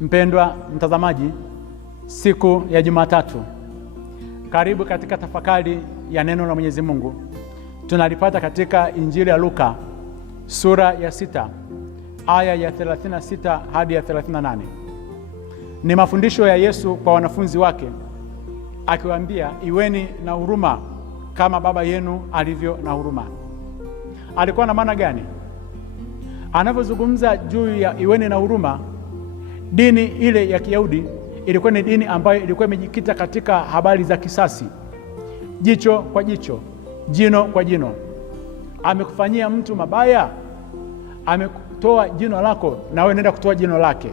Mpendwa mtazamaji, siku ya Jumatatu, karibu katika tafakari ya neno la Mwenyezi Mungu. Tunalipata katika Injili ya Luka sura ya 6 aya ya 36 hadi ya 38. Ni mafundisho ya Yesu kwa wanafunzi wake, akiwaambia, iweni na huruma kama Baba yenu alivyo na huruma. Alikuwa na maana gani anavyozungumza juu ya iweni na huruma? Dini ile ya Kiyahudi ilikuwa ni dini ambayo ilikuwa imejikita katika habari za kisasi, jicho kwa jicho, jino kwa jino. Amekufanyia mtu mabaya, ametoa jino lako, na wewe nenda kutoa jino lake.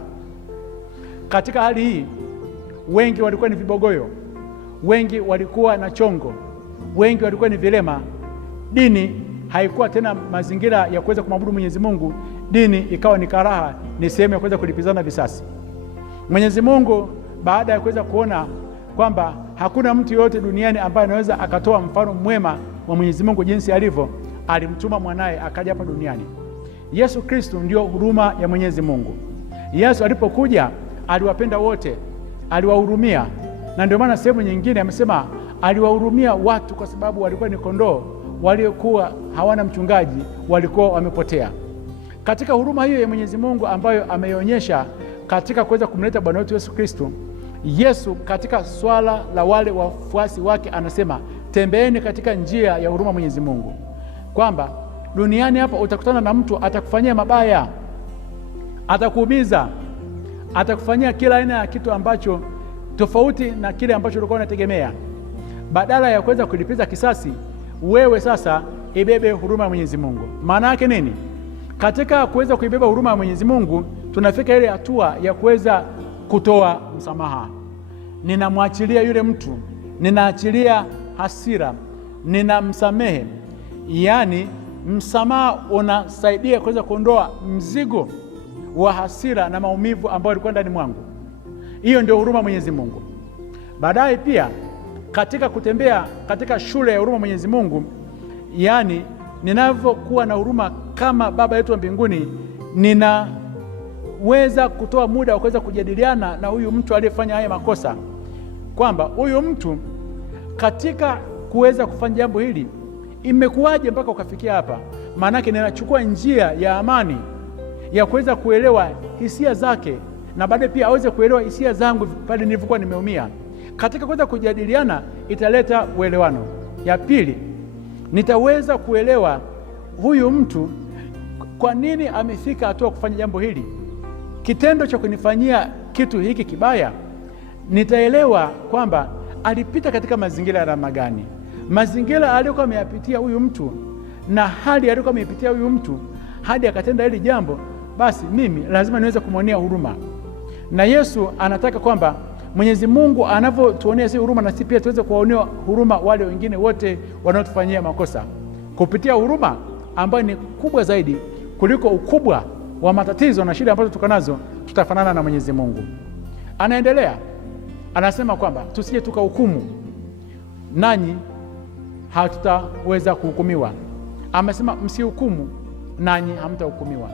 Katika hali hii, wengi walikuwa ni vibogoyo, wengi walikuwa na chongo, wengi walikuwa ni vilema. Dini haikuwa tena mazingira ya kuweza kumwabudu Mwenyezi Mungu. Dini ikawa ni karaha, ni sehemu ya kuweza kulipizana visasi. Mwenyezi Mungu, baada ya kuweza kuona kwamba hakuna mtu yote duniani ambaye anaweza akatoa mfano mwema wa Mwenyezi Mungu jinsi alivyo, alimtuma mwanaye akaja hapa duniani. Yesu Kristo ndio huruma ya Mwenyezi Mungu. Yesu alipokuja aliwapenda wote, aliwahurumia, na ndio maana sehemu nyingine amesema aliwahurumia watu kwa sababu walikuwa ni kondoo waliokuwa hawana mchungaji, walikuwa wamepotea. Katika huruma hiyo ya Mwenyezi Mungu ambayo ameionyesha katika kuweza kumleta Bwana wetu Yesu Kristo, Yesu katika swala la wale wafuasi wake anasema, tembeeni katika njia ya huruma Mwenyezi Mungu, kwamba duniani hapa utakutana na mtu atakufanyia mabaya, atakuumiza, atakufanyia kila aina ya kitu ambacho tofauti na kile ambacho ulikuwa unategemea. Badala ya kuweza kulipiza kisasi, wewe sasa ibebe huruma ya Mwenyezi Mungu. Maana yake nini? Katika kuweza kuibeba huruma ya Mwenyezi Mungu, tunafika ile hatua ya kuweza kutoa msamaha. Ninamwachilia yule mtu, ninaachilia hasira, ninamsamehe. Yaani msamaha unasaidia kuweza kuondoa mzigo wa hasira na maumivu ambayo yalikuwa ndani mwangu. Hiyo ndio huruma Mwenyezi Mungu. Baadaye pia katika kutembea katika shule ya huruma Mwenyezi Mungu, yaani ninavyokuwa na huruma kama Baba yetu wa mbinguni, ninaweza kutoa muda wa kuweza kujadiliana na huyu mtu aliyefanya haya makosa, kwamba huyu mtu katika kuweza kufanya jambo hili imekuwaje mpaka ukafikia hapa. Maanake ninachukua njia ya amani ya kuweza kuelewa hisia zake, na baadaye pia aweze kuelewa hisia zangu pale nilivyokuwa nimeumia. Katika kuweza kujadiliana italeta uelewano. Ya pili, nitaweza kuelewa huyu mtu kwa nini amefika hatua kufanya jambo hili, kitendo cha kunifanyia kitu hiki kibaya. Nitaelewa kwamba alipita katika mazingira ya namna gani, mazingira aliyokuwa ameyapitia huyu mtu na hali aliyokuwa ameyapitia huyu mtu hadi akatenda hili jambo. Basi mimi lazima niweze kumwonea huruma. Na Yesu anataka kwamba Mwenyezi Mungu anavyotuonea sisi huruma, na sisi pia tuweze kuwaonea huruma wale wengine wote wanaotufanyia makosa, kupitia huruma ambayo ni kubwa zaidi kuliko ukubwa wa matatizo na shida ambazo tuko nazo. Tutafanana na Mwenyezi Mungu. Anaendelea, anasema kwamba tusije tukahukumu, nanyi hatutaweza kuhukumiwa. Amesema msihukumu, nanyi hamtahukumiwa.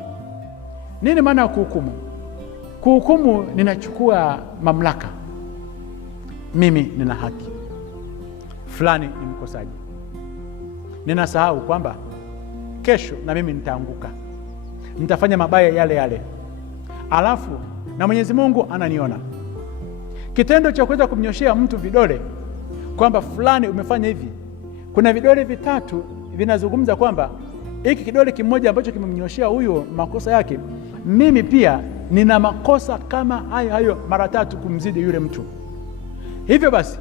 Nini maana ya kuhukumu? Kuhukumu, ninachukua mamlaka. Mimi nina haki, fulani ni mkosaji. Ninasahau kwamba kesho na mimi nitaanguka, nitafanya mabaya yale yale, alafu na Mwenyezi Mungu ananiona. Kitendo cha kuweza kumnyoshea mtu vidole kwamba fulani umefanya hivi, kuna vidole vitatu vinazungumza kwamba hiki kidole kimoja ambacho kimemnyoshea huyo makosa yake, mimi pia nina makosa kama hayo mara tatu kumzidi yule mtu. Hivyo basi,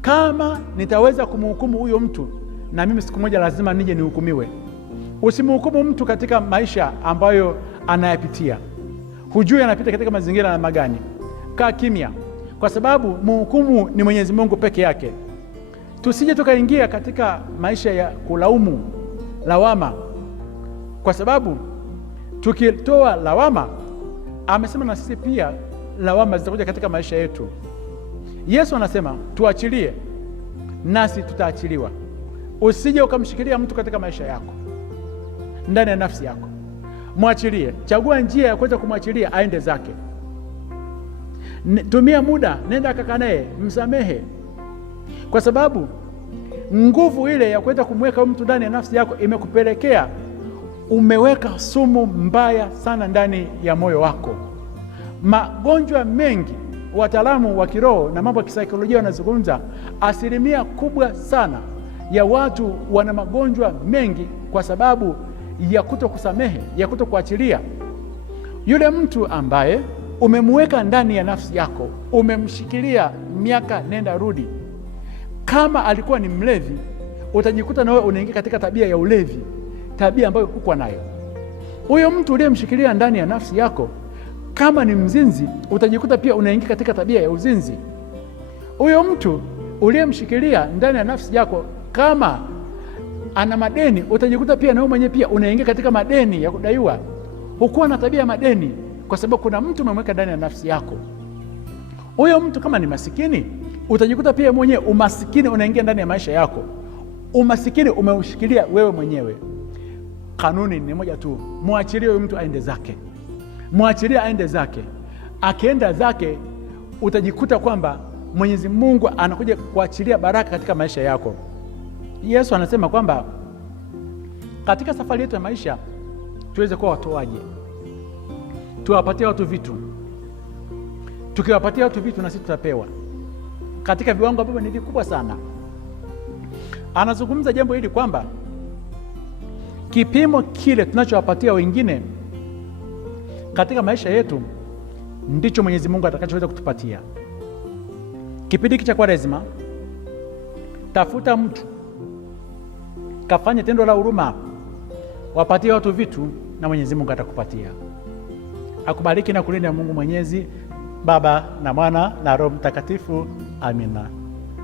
kama nitaweza kumhukumu huyo mtu, na mimi siku moja lazima nije nihukumiwe. Usimhukumu mtu katika maisha ambayo anayapitia, hujui anapita katika mazingira na magani. Kaa kimya, kwa sababu mhukumu ni Mwenyezi Mungu peke yake. Tusije tukaingia katika maisha ya kulaumu, lawama, kwa sababu tukitoa lawama, amesema na sisi pia lawama zitakuja katika maisha yetu. Yesu anasema tuachilie, nasi tutaachiliwa. Usije ukamshikilia mtu katika maisha yako, ndani ya nafsi yako. Mwachilie, chagua njia ya kuweza kumwachilia aende zake. Tumia muda, nenda kaka naye, msamehe, kwa sababu nguvu ile ya kuweza kumweka mtu ndani ya nafsi yako imekupelekea umeweka sumu mbaya sana ndani ya moyo wako. Magonjwa mengi, wataalamu wa kiroho na mambo ya kisaikolojia wanazungumza, asilimia kubwa sana ya watu wana magonjwa mengi kwa sababu ya kutokusamehe, ya kutokuachilia. Yule mtu ambaye umemweka ndani ya nafsi yako, umemshikilia miaka nenda rudi, kama alikuwa ni mlevi, utajikuta na wewe unaingia katika tabia ya ulevi, tabia ambayo hukuwa nayo. Huyo mtu uliyemshikilia ndani ya nafsi yako, kama ni mzinzi, utajikuta pia unaingia katika tabia ya uzinzi. Huyo mtu uliyemshikilia ndani ya nafsi yako, kama ana madeni, utajikuta pia na wewe mwenyewe pia unaingia katika madeni ya kudaiwa. Hukuwa na tabia ya madeni kwa sababu kuna mtu umemweka ndani ya nafsi yako. Huyo mtu kama ni masikini, utajikuta pia mwenyewe umasikini unaingia ndani ya maisha yako. Umasikini umeushikilia wewe mwenyewe. Kanuni ni moja tu, muachilie huyo mtu aende zake. Muachilie aende zake. Akienda zake, utajikuta kwamba Mwenyezi Mungu anakuja kuachilia baraka katika maisha yako. Yesu anasema kwamba katika safari yetu ya maisha tuweze kuwa watoaji, tuwapatie watu vitu. Tukiwapatia watu vitu, na sisi tutapewa katika viwango ambavyo ni vikubwa sana. Anazungumza jambo hili kwamba kipimo kile tunachowapatia wengine katika maisha yetu ndicho Mwenyezi Mungu atakachoweza kutupatia. Kipindi hiki cha Kwaresima, tafuta mtu, kafanye tendo la huruma, wapatie watu vitu, na Mwenyezi Mungu atakupatia. Akubariki na kulinda Mungu Mwenyezi, Baba na Mwana na Roho Mtakatifu. Amina.